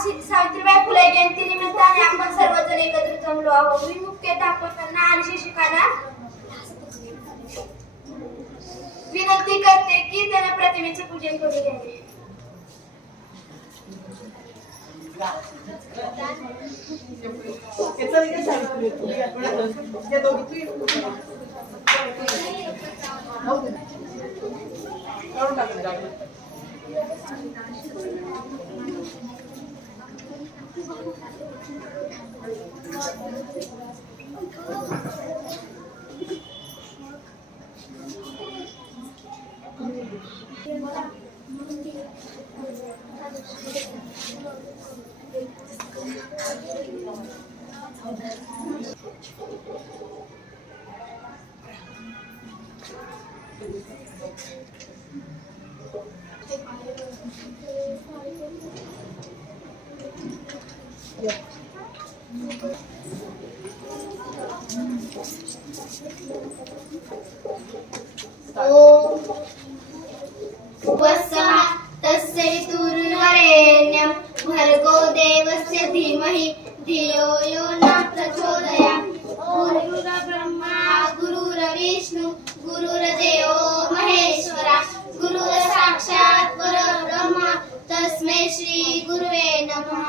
सावित्रीबाई फुले जयंती निमित्ताने आपण सर्वजण एकत्र जमलो आहोत. मी मुख्याध्यापकांना आणि शिक्षकांना विनंती करते की त्यांना प्रतिमेचे पूजन करू द्यावे. तस्सवितुर्वरेण्यं भर्गो देवस्य धीमहि धियो यो न प्रचोदयात्. गुरुर्ब्रह्मा गुरुर्विष्णु गुरुर्देवो महेश्वरा गुरुर्साक्षात् परब्रह्म तस्मै श्री गुरुवे नमः.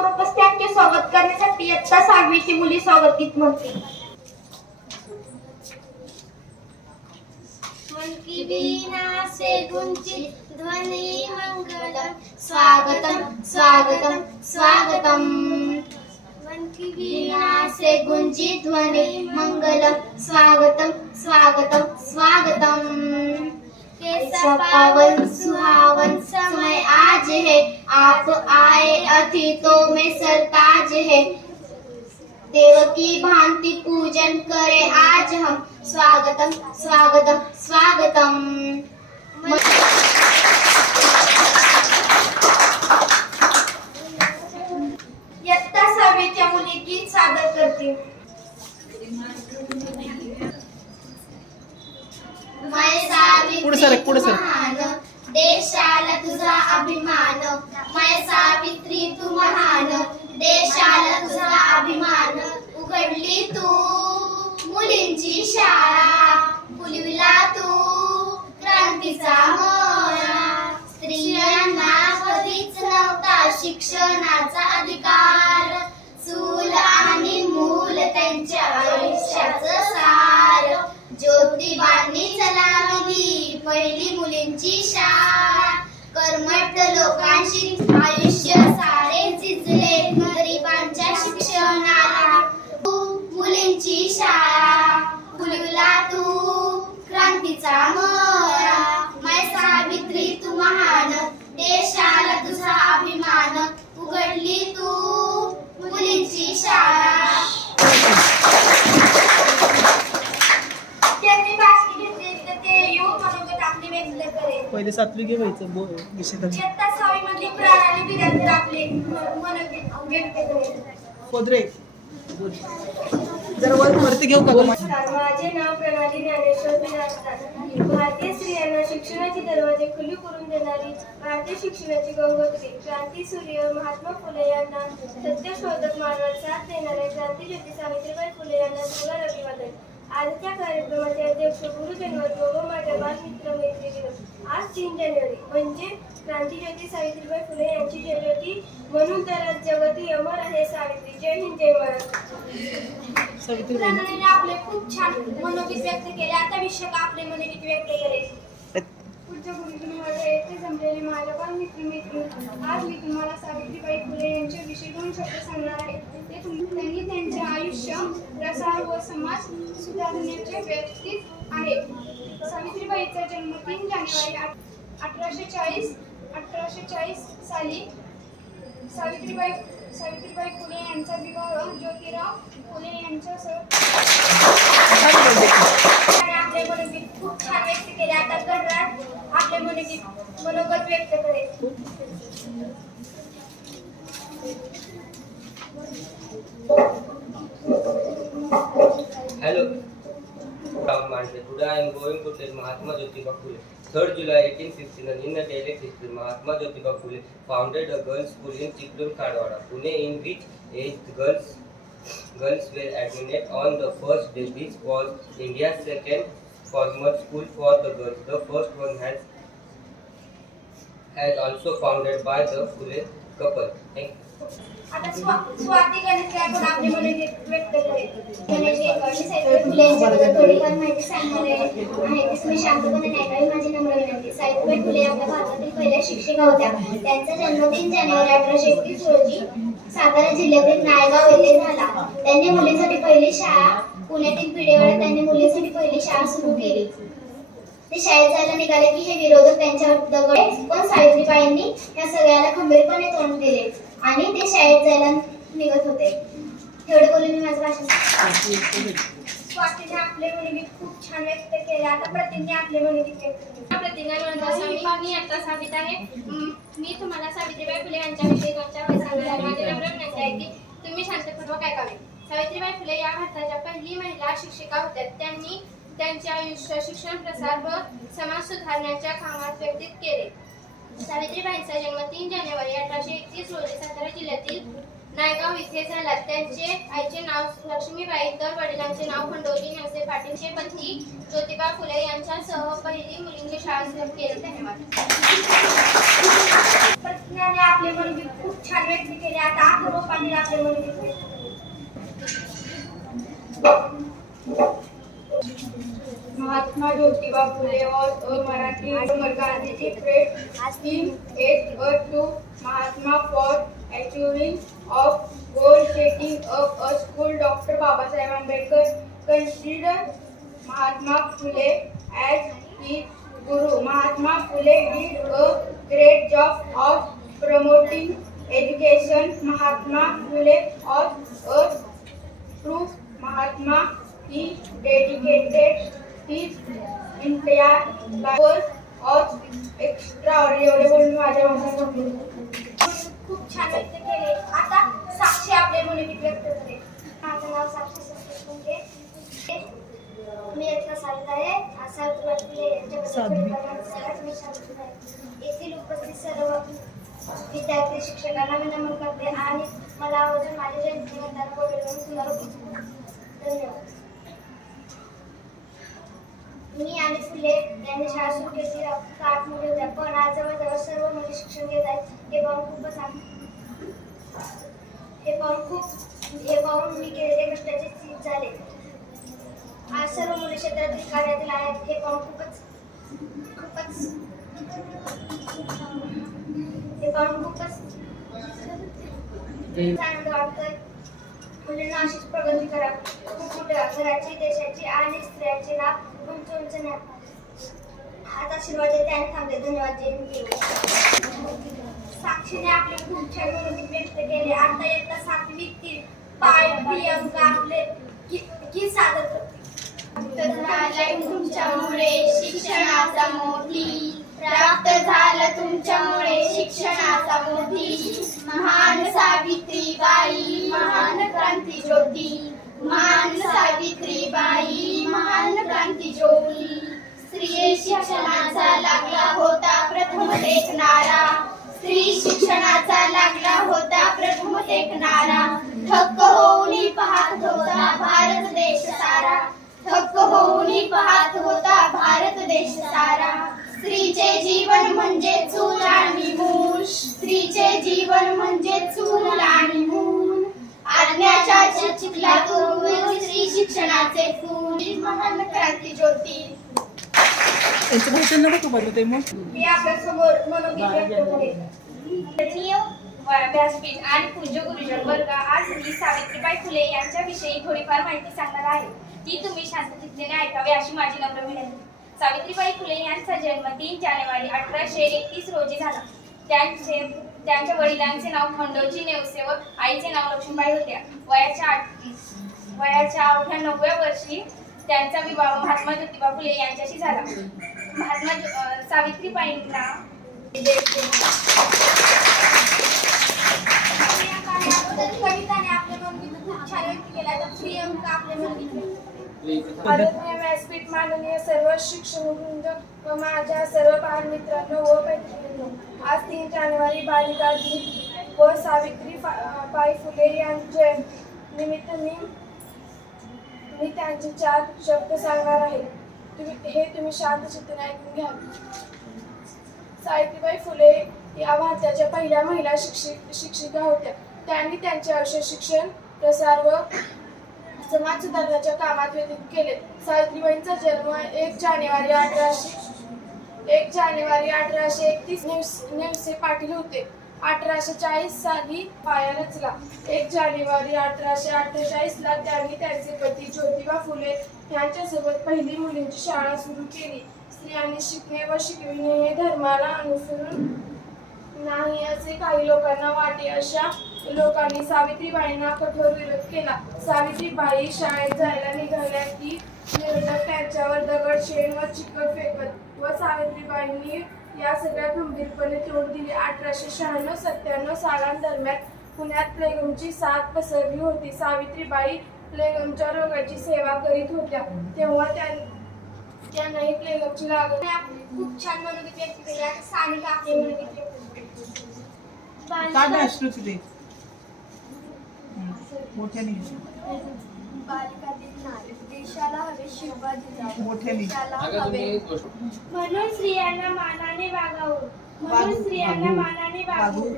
उपस्थितांचे स्वागत करण्यासाठी इयत्ता 6वी ची मुली स्वागत गीत म्हणतील. मन की वीणा से गुंजित ध्वनि मंगलम स्वागतम स्वागतम स्वागतम. मन की वीणा से गुंजित ध्वनि मंगलम स्वागतम स्वागतम स्वागतम. कैसा पावन सुहावन समय आज है, आप आए अतिथों में सरताज है. देव की भांति पूजन करे आज हम स्वागतम स्वागतम स्वागतम. इयत्ता 6वीच्या मुली गीत सादर करतील. मैं सावित्री महान देशाला तुझा अभिमान. मैं सावित्री तू महान देशाला तुझा अभिमान. उघडली तू मुलींची शाळा, फुलविला तू क्रांतीचा मळा. स्त्रियांना कधीच नव्हता शिक्षणाचा अधिकार, चूल आणि मूल त्यांच्या आयुष्याचं सार. ज्योतिबांनी चलावली पहिली मुलींची शाळा. कर्मठ लोकांशी आयुष्य सारे झिजले, गरिबांच्या शिक्षणाला मुलींची शाळा. फुलविला तू क्रांतीचा मळा. मैं सावित्री तू महान देशाला तुझा अभिमान. उघडली तू मुलींची शाळा. त्यांनी भाषण घेतले तर ते योग मनोगत आपले व्यक्त करेल. पहिले 7वी घे व्हायचं विषय इयत्ता 6वी मध्ये प्रणाली विद्यार्थी आपले मनोगत व्यक्त करेल. पोदरे जरा वरती घेऊ का? माझे नाव प्रणाली ज्ञानेश्वर विराजदार. भारतीय स्त्रियांना शिक्षणाचे दरवाजे खुले करून देणारी भारतीय शिक्षणाची गंगोत्री क्रांतीसूर्य महात्मा फुले यांना सत्य शोधक मानवाला साथ देणाऱ्या क्रांतीज्योती सावित्रीबाई फुले यांना जोरदार अभिवादन. आजच्या कार्यक्रमाचे अध्यक्ष गुरुजनवर्ग व माझ्या बालमित्र मैत्रिणी. आज 3 जानेवारी म्हणजे क्रांतीज्योती सावित्रीबाई फुले यांची जयंती, म्हणून तर आज जगती अमर आहे सावित्री. जय हिंद जय महाराष्ट्र. प्रणालीने आपले खूप छान मनोगीत व्यक्त केले. आता विषय आपले मनोगीत व्यक्त करेल. पुढच्या गुरुजनवर्ग येथे जमलेले माझ्या बालमित्र मैत्रिणी, आज मी तुम्हाला सावित्रीबाई फुले यांच्याविषयी 2 शब्द सांगणार आहे. त्यांनी त्यांचे आयुष्य प्रसार व समाज सुधारण्याचे व्यक्ती आहेत. सावित्रीबाईचा जन्म 3 जानेवारी 1840 साली. सावित्रीबाई फुले यांचा विवाह ज्योतिराव फुले यांच्यासह. आपले मनोगीत खूप छान व्यक्त केले. आता घरात आपले मनोगत व्यक्त करेल. Hello Today I am going to tell Mahatma Jyotiba Phule. 3rd July 1869 in the daily history, Mahatma Jyotiba Phule founded a girls' school in Chiklur Kharwada, Pune, in which aged girls were admitted on the first day. This was India's second formal school for the girls. The first one has also founded by the Phule couple. Thank you. आता स्वाती गणेश गायकवाड आपले मनोगत व्यक्त करेल. गणेश गायकवाड मी सावित्रीबाई फुले यांच्याबद्दल थोडीफार माहिती सांगणार आहे. तुम्ही शांतपणे ऐकावी माझी नम्र विनंती. सावित्रीबाई फुले आपल्या भारतातील पहिल्या शिक्षिका होत्या. त्यांचा जन्म 3 जानेवारी 1831 रोजी सातारा जिल्ह्यातील नायगाव येथे झाला. त्यांनी मुलींसाठी पहिली शाळा पुण्यातील पिढेवाड्यात त्यांनी मुलींसाठी पहिली शाळा सुरू केली. ते शाळेत जायला निघाले की हे विरोधक त्यांच्यावर दगड, पण सावित्रीबाईंनी या सगळ्याला खंबीरपणे तोंड दिले आणि ते शाळेत जायला निघत होते. एवढे बोलून मी माझं भाषण. स्वातीने आपले मनोगत खूप छान व्यक्त केले. आता प्रतिज्ञा आपले मनोगत व्यक्त केले. प्रतिज्ञा मी आता सावित आहे. मी तुम्हाला सावित्रीबाई फुले यांच्याविषयी 2-4 सांगणार. माझी नम्र विनंती आहे की तुम्ही शांतपूर्वक ऐकावे. सावित्रीबाई फुले या भारताच्या पहिली महिला शिक्षिका होत्या. त्यांनी त्यांचे आयुष्य शिक्षण, प्रसार व समाज सुधारण्याच्या कामात व्यतीत केले. सावित्रीबाईंचा जन्म 3 जानेवारी 1831 रोजी सातारा जिल्ह्यातील नायगाव येथे झाला. त्यांचे आईचे नाव लक्ष्मीबाई तर वडिलांचे नाव खंडोजी नेवसे पाटील. चे पती ज्योतिबा फुले यांच्यासह पहिली मुलींची शाळा सुरू केली. धन्यवाद. प्रतिज्ञाने आपले मनोगत खूप छान व्यक्त केले. आता अपूर्व पाटील आपले मनोगत व्यक्त Mahatma Jyotiba Phule was a Marathi Gandhiji prayed him to Mahatma for achieving of goal, setting up a school. Dr. Babasaheb Ambedkar considered Mahatma Phule as his guru. Mahatma Phule did a great job of promoting education. Mahatma Phule was a true Mahatma. He dedicated his entire life of extraordinary. बोलून माझ्या भाषा खूप छान व्यक्त केले. आता साक्षी आपले मनोगत व्यक्त करेल. माझं नाव साक्षी संस्कृत. मी इथला सावित आहे. सावित्रीबाई फुले यांच्याबद्दल मी सांगत आहे. येथील उपस्थित सर्व विद्यार्थी शिक्षकांना मी नमन करते आणि मला आवर्जून माझ्या जयंतीनिमित्तानं बोलवून तुम्हाला धन्यवाद. मी आणि फुले यांनी शाळा सुरू केली. 8 मुली होत्या, पण आज जवळजवळ सर्व मुली शिक्षण घेत आहेत. हे पाहून मी केलेले कष्टाचे चीज झाले. आज सर्व मुली क्षेत्रातील कार्यातील आहेत. हे पाहून खूपच आनंद वाटतोय. मुलींना अशीच प्रगती करा. खूप मोठ्या घराची, देशाची आणि स्त्रियांचे नाव उंच न्या. हात आशीर्वाद देते आणि थांबते. धन्यवाद. जय हिंद. साक्षीने आपले खूप छान मनोगत व्यक्त केले. आता एकदा 7वीतील प्रियंका आपले की सादर करते. झालं तुमच्यामुळे शिक्षणाचा मोठी, प्राप्त झालं तुमच्यामुळे शिक्षणाचा मोठी. महान सावित्रीबाई, महान क्रांती ज्योती. महान सावित्रीबाई, महान क्रांती ज्योती. स्त्री शिक्षणाचा लागला होता प्रथम एक नारा. स्त्री शिक्षणाचा लागला होता प्रथम एक नारा. थक्क होऊन पाहत होता भारत देश सारा. थक्क होऊन पाहत होता भारत देश सारा. स्त्रीचे जीवन म्हणजे चूल आणि मूल. स्त्रीचे जीवन म्हणजे चूल आणि मूल. आज्ञाच्या चिखलातून स्त्री शिक्षणाचे फूल. महान क्रांती ज्योती. यांचं भाषण नको पाठवते मग. मी आपल्या समोर मनोगत व्यक्त करेन. व्यासपीठ आणि पूज्य गुरुजन वर्ग, आज मी सावित्रीबाई फुले यांच्याविषयी थोडीफार माहिती सांगणार आहे. ती तुम्ही शांतचित्तेने ऐकावी अशी माझी नम्र विनंती. सावित्रीबाई फुले यांचा जन्म 3 जानेवारी 1831 रोजी झाला. त्यांच्या वडिलांचे नाव खंडोजी नेवसे व आईचे नाव लक्ष्मीबाई होत्या. वयाच्या अवघ्या 9व्या वर्षी त्यांचा विवाह महात्मा ज्योतिबा फुले यांच्याशी झाला. सावित्रीबाईंना कविताने आपले मनोगत खूप छान व्यक्त केला. तर प्रियंका आपले मनोगत व्यासपीठ माननीय सर्व शिक्षकवृंद व माझ्या सर्व बालमित्रांनो व मैत्रिणींनो, आज 3 जानेवारी बालिका दिन व सावित्रीबाई फुले यांच्या निमित्त मी त्यांचे 4 शब्द सांगणार आहे. तुम्ही शांत चित्ताने ऐकून घ्या. सावित्रीबाई फुले या भारताच्या पहिल्या महिला शिक्षिका होत्या. त्यांनी त्यांचे आयुष्य शिक्षण, प्रसार व समाज सुधारण्याच्या कामात व्यतीत केले. सावित्रीबाईंचा जन्म 1 जानेवारी 1831 नेवसे पाटील होते. 1840 साली पाया रचला. 1 जानेवारी 1848 ला त्यांनी त्यांचे पती ज्योतिबा फुले यांच्यासोबत पहिली मुलींची शाळा सुरू केली. स्त्रियांनी शिकणे व शिकविणे हे धर्माला अनुसरून नाही असे काही लोकांना वाटे. अशा लोकांनी सावित्रीबाईंना कठोर विरोध केला. सावित्रीबाई शाळेत जायला निघाल्या की विरोधक त्यांच्यावर दगड, शेण व चिखल फेकत व सावित्रीबाईंनी या सगळ्या गंभीरपणे तोंड दिले. 1896-97 सालांदरम्यान पुण्यात प्लेगमची साथ पसरली होती. सावित्रीबाई प्लेगमच्या रोगाची सेवा करीत होत्या. तेव्हा त्यांनाही प्लेगमची लागण. खूप छान मनोगत व्यक्त केले. आता सानिका आपले मनोगत व्यक्त काढा श्रुती दे. मोठ्याने बालिका दिन नाही, देशाला हवे शिवाजी मोठ्याने. म्हणून स्त्रियांना मानाने वागावं. म्हणून स्त्रियांना मानाने वागावं.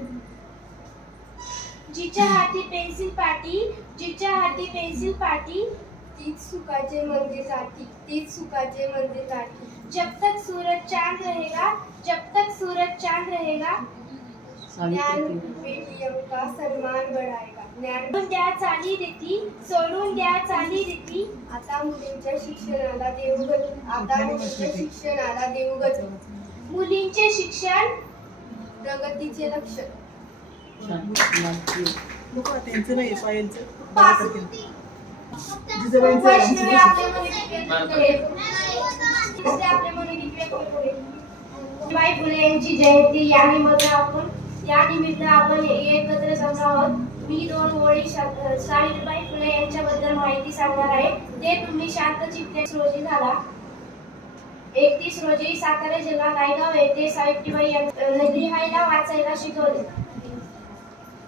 जिच्या हाती पेन्सिल पाटी, जिच्या हाती पेन्सिल पाटी, तीच सुखाचे म्हणजे काठी, तीच सुखाचे म्हणजे काठी. जब तक सूरज चांद रहेगा, जब तक सूरज चांद रहेगा, ज्ञान बेटियों का सम्मान बढ़ाएगा. ज्ञान सोडून द्या चाली रीती, सोडून द्या चाली रीती. आता मुलींच्या शिक्षणाला देऊ गती, आता मुलींच्या शिक्षणाला देऊ गती. मुलींचे शिक्षण प्रगतीचे लक्ष. त्यांचं नाही पायलचं. वैष्णवी आपले मनोगत व्यक्त करेल. आपले मनोगत व्यक्त करेल. सावित्रीबाई फुले यांची जयंती या निमित्त आपण एकत्र जमलो आहोत. मी 2 ओळी सावित्रीबाई फुले यांच्याबद्दल माहिती सांगणार आहे. ते तुम्ही शांत चित्ते. रोजी झाला. 31 रोजी सातारा जिल्हा नायगाव येथे सावित्रीबाई यांना लिहायला वाचायला शिकवले.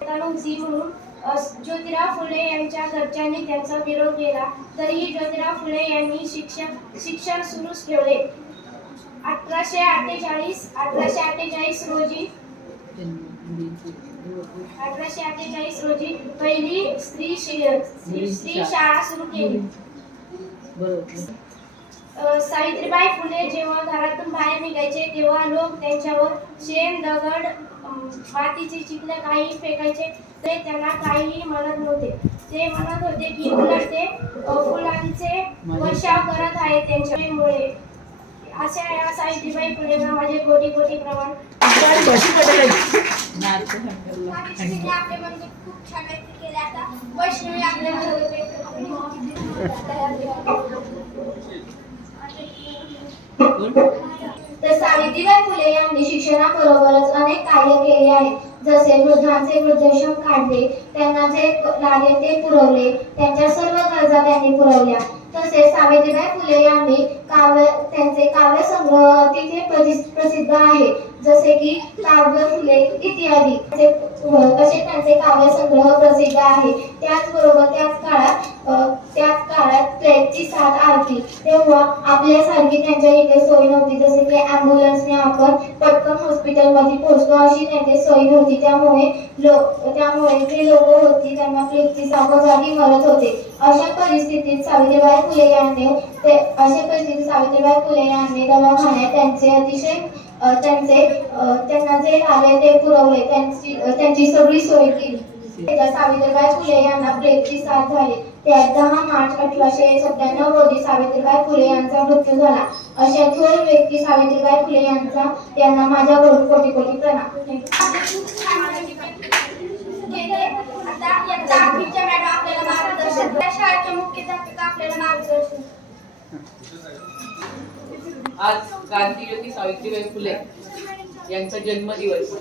म्हणून ज्योतिराव फुले यांच्या घरच्यांनी त्यांचा विरोध केला. तरीही ज्योतिराव फुले यांनी शिक्षण सुरूच ठेवले. 1848 रोजी पहिली स्त्री शाळा सुरू केली. सावित्रीबाई फुले जेव्हा घरातून बाहेर निघायचे तेव्हा लोक त्यांच्यावर शेण, दगड, मातीचे चिखल काही फेकायचे. ते त्यांना काहीही म्हणत नव्हते. ते म्हणत होते की उलट ते फुलांचे वर्षाव करत आहेत त्यांच्यामुळे. अशा या सावित्रीबाई फुलेंना माझे कोटी कोटी प्रमाण. सावित्रीबाईंनी आपले मनोगत खूप छान व्यक्त केले. आता वैष्णवी आपले मनोगत व्यक्त तर सावित्रीबाई फुले यांनी शिक्षणाबरोबरच अनेक कार्य केले आहेत. जसे वृद्धांचे वृद्धाश्रम काढले, त्यांना जे लागेल ते पुरवले, त्यांच्या सर्व गरजा त्यांनी पुरवल्या. तसेच सावित्रीबाई फुले यांनी त्यांचे काव्यसंग्रह अतिशय प्रसिद्ध आहे. जसे की काव्य फुले इत्यादी असे त्यांचे काव्यसंग्रह प्रसिद्ध आहे. त्याचबरोबर त्याच काळात प्लेगची साथ आली. तेव्हा आपल्यासारखी त्यांच्या इथे सोय नव्हती. जसे की ॲम्ब्युलन्सने आपण पटकन हॉस्पिटलमध्ये पोहोचतो अशी त्यांची सोय नव्हती. त्यामुळे जे लोक होती त्यांना प्लेगची साथ जागी मरत होते. अशा परिस्थितीत सावित्रीबाई फुले यांनी दवाखान्यात त्यांना जे लागेल ते पुरवले, त्यांची सगळी सोय केली. सावित्रीबाई फुले यांना प्लेगची साथ झाली. त्या 10 मार्च 1897 रोजी सावित्रीबाई फुले यांचा मृत्यू झाला. अशा थोर व्यक्ती सावित्रीबाई फुले यांना माझ्याकडून कोटी कोटी प्रणाम. आता आठवीच्या मॅडम आपल्याला मार्गदर्शन, शाळेच्या मुख्याध्यापिका आपल्याला मार्गदर्शन. आज क्रांतिज्योती सावित्रीबाई फुले यांचा जन्मदिवस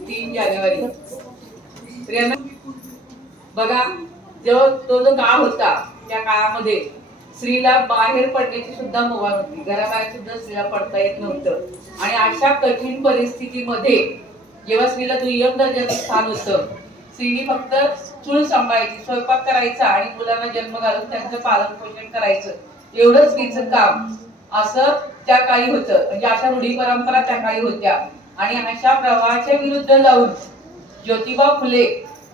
3 जानेवारी. बघा, जो काळ होता त्या काळामध्ये स्त्रीला बाहेर पडण्याची सुद्धा मुभा नव्हती, घराबाहेर सुद्धा स्त्रीला पडता येत नव्हतं. आणि अशा कठीण परिस्थितीमध्ये जेव्हा स्त्रीला दुय्यम दर्जाचं स्थान होतं, स्त्रीने फक्त चूल सांभाळायची, स्वयंपाक करायचा आणि मुलांना जन्म घालून त्यांचं पालन पोषण करायचं, एवढंच स्त्रीचं काम असं त्या काळी होतं. म्हणजे अशा रूढी परंपरा त्या काळी होत्या. आणि अशा प्रवाहाच्या विरुद्ध जाऊन ज्योतिबा फुले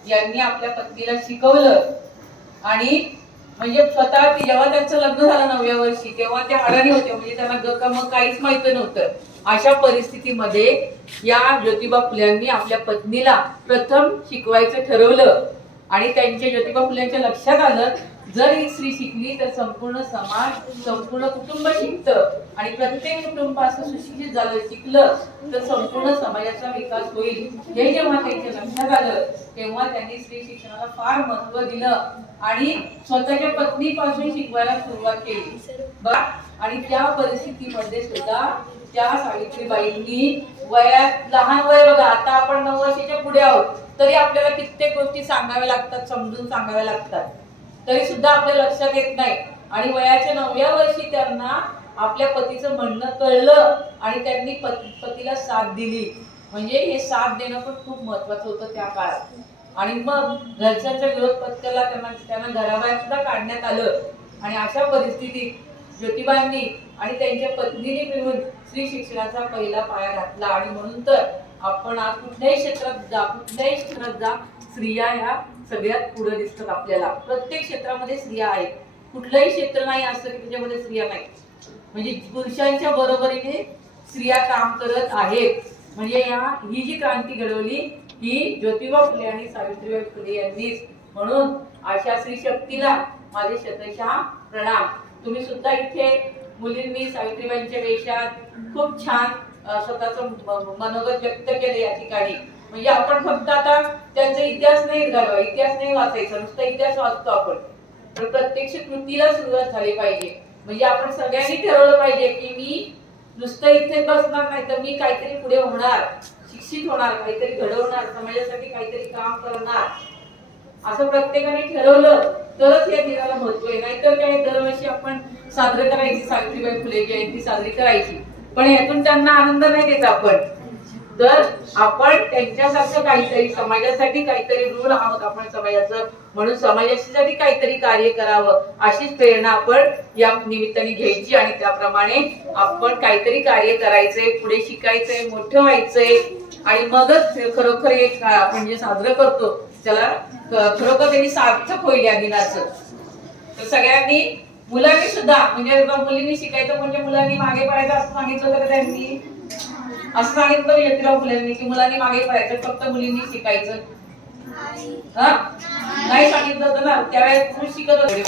यांनी आपल्या पत्नीला शिकवलं. आणि म्हणजे स्वतः जेव्हा त्यांचं लग्न झालं 9व्या वर्षी, तेव्हा त्या अडाणी होत्या, म्हणजे त्यांना गकम काहीच माहित नव्हतं. अशा परिस्थितीमध्ये या ज्योतिबा फुल्यांनी आपल्या पत्नीला प्रथम शिकवायचं ठरवलं. आणि त्यांच्या ज्योतिबा फुल्यांच्या लक्षात आलं, जर ही स्त्री शिकली तर संपूर्ण समाज, संपूर्ण कुटुंब शिकतं. आणि प्रत्येक कुटुंब असं सुशिक्षित झालं, शिकलं तर संपूर्ण समाजाचा विकास होईल. हे जेव्हा त्यांच्या लक्षात आलं, तेव्हा त्यांनी स्त्री शिक्षणाला फार महत्व दिलं आणि स्वतःच्या पत्नीपासून शिकवायला सुरुवात केली. आणि त्या परिस्थितीमध्ये सुद्धा त्या सावित्रीबाईंनी वयात लहान वय बघा, आता आपण 9 वर्षाच्या पुढे आहोत, तरी आपल्याला कित्येक गोष्टी सांगाव्या लागतात, समजून सांगाव्या लागतात, तरी सुद्धा आपल्या लक्षात येत नाही. आणि वयाच्या 9व्या वर्षी त्यांना आपल्या पतीचं म्हणणं कळलं आणि त्यांनी पतीला साथ दिली. म्हणजे हे साथ देणं पण खूप महत्वाचं होतं त्या काळात. आणि मग घरच्यांच्या विरोध पत्त्याला त्यांना घराबाहेर सुद्धा काढण्यात आलं. आणि अशा परिस्थितीत ज्योतिबांनी आणि त्यांच्या पत्नीने मिळून स्त्री शिक्षणाचा पहिला पाया घातला. आणि म्हणून तर आपण आज कुठल्याही क्षेत्रात जा स्त्रिया ह्या सगळ्यात पुढे दिसतात आपल्याला. प्रत्येक क्षेत्रामध्ये स्त्रिया आहेत. कुठलंही क्षेत्र नाही असं की त्याच्यामध्ये स्त्रिया नाही. म्हणजे पुरुषांच्या बरोबरीने स्त्रिया काम करत आहेत. म्हणजे ही जी क्रांती घडवली ही ज्योतिबा फुले आणि सावित्रीबाई फुले यांनीच. म्हणून अशा स्त्री शक्तीला माझे शतशः प्रणाम. तुम्ही सुद्धा इथे मुलींनी सावित्रीबाईंच्या वेशात खूप छान स्वतःचं मनोगत व्यक्त केले या ठिकाणी. म्हणजे आपण फक्त आता त्यांचा इतिहास नाही वाचायचा, नुसता इतिहास वाचतो आपण, तर प्रत्यक्ष कृतीला सुरुवात झाली पाहिजे. म्हणजे आपण सगळ्यांनी ठरवलं पाहिजे की मी नुसतं इथेच बसणार नाही, तर मी काहीतरी पुढे होणार, शिक्षित होणार, काहीतरी घडवणार, समाजासाठी काहीतरी काम करणार, असं प्रत्येकाने ठरवलं तरच या दिनाला महत्व आहे. नाहीतर काय दरवर्षी आपण साजरं करायची, सावित्रीबाई फुले जयंती साजरी करायची, पण यातून त्यांना आनंद नाही देत आपण. तर आपण त्यांच्यासारखं काहीतरी, समाजासाठी काहीतरी ऋण आहोत आपण समाजाचं, म्हणून समाजासाठी काहीतरी कार्य करावं अशीच प्रेरणा आपण या निमित्ताने घ्यायची. आणि त्याप्रमाणे आपण काहीतरी कार्य करायचंय, पुढे शिकायचंय, मोठं व्हायचंय. आणि मगच खरोखर एक आपण जे साजरं करतो त्याला खरोखर त्यांनी सार्थक होईल या दिनाचं. तर सगळ्यांनी, मुलांनी सुद्धा, म्हणजे मुलींनी शिकायचं म्हणजे मुलांनी मागे पडायचं असं सांगितलं तर त्यांनी असं सांगितलं ज्योतिबा फुलेंनी की मुलांनी मागे पडायचं, फक्त मुलींनी शिकायचं. नाही सांगितलं होतं ना त्यावेळेस शिकत होते.